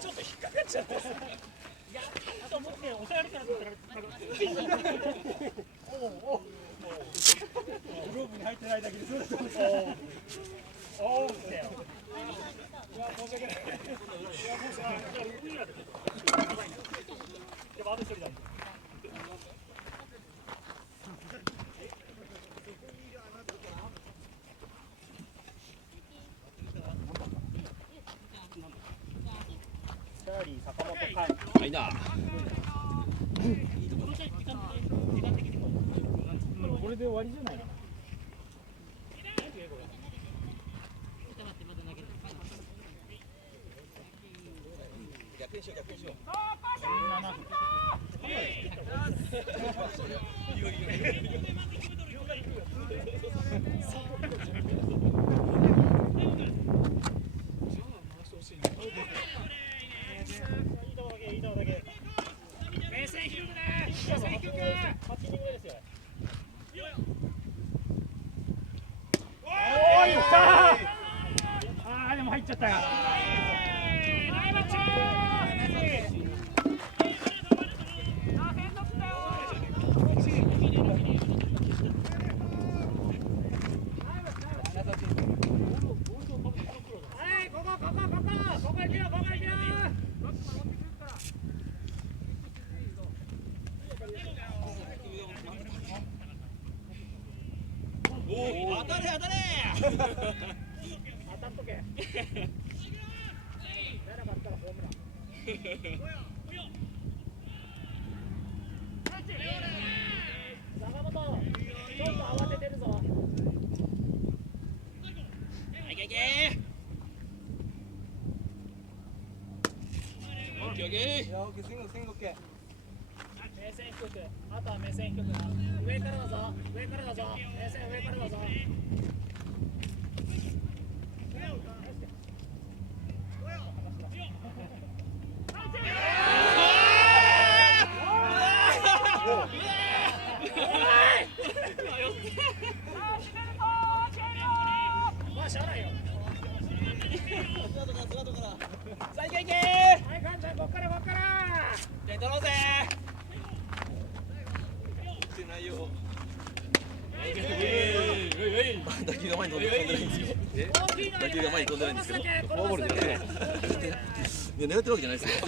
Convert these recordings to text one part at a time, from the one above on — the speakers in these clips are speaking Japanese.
ちょっと引っかかっちゃって。いや、と思って押されたらグローブに入ってないだけでそうだと思って。おおってよ。いや、申し訳ない。いや、もうさ、ウィーラーで。でもあと一人だ。坂本海。いいな。これで終わりじゃないかな。逆にしよう、逆にしよう。目線低くね。目線低く。パッチングですよ。おーいった。ああでも入っちゃったよ。ナイバッチ。当たれ当たれ当たっとけやらなかったらホームラン坂本ちょっと慌ててるぞはいけいけオッケーオッケーいやオッケースイングスイングオッケー目線低くあとは目線低くな上からだぞ上からだぞ目線上からだぞしゃあないよ。さあ行け行け。はい、カンちゃんこっからこっから。点取ろうぜ。してないよ。打球が前に飛んでないんですよ。打球が前に飛んでないんですけど。フォアボールで狙ってるわけじゃないですよ。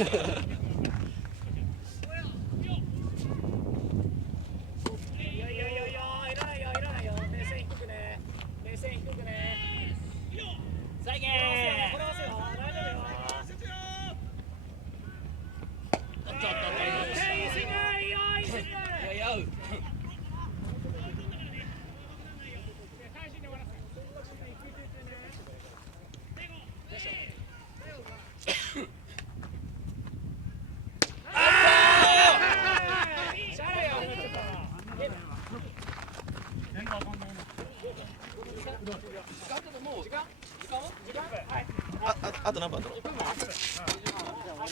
あと何分あっ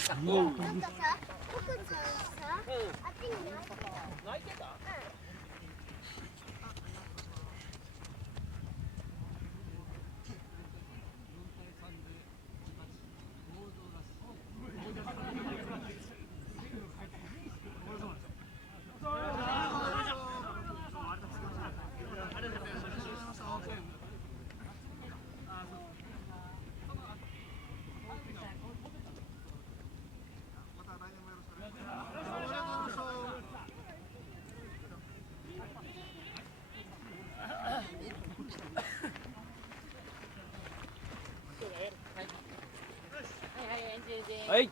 たの？はい。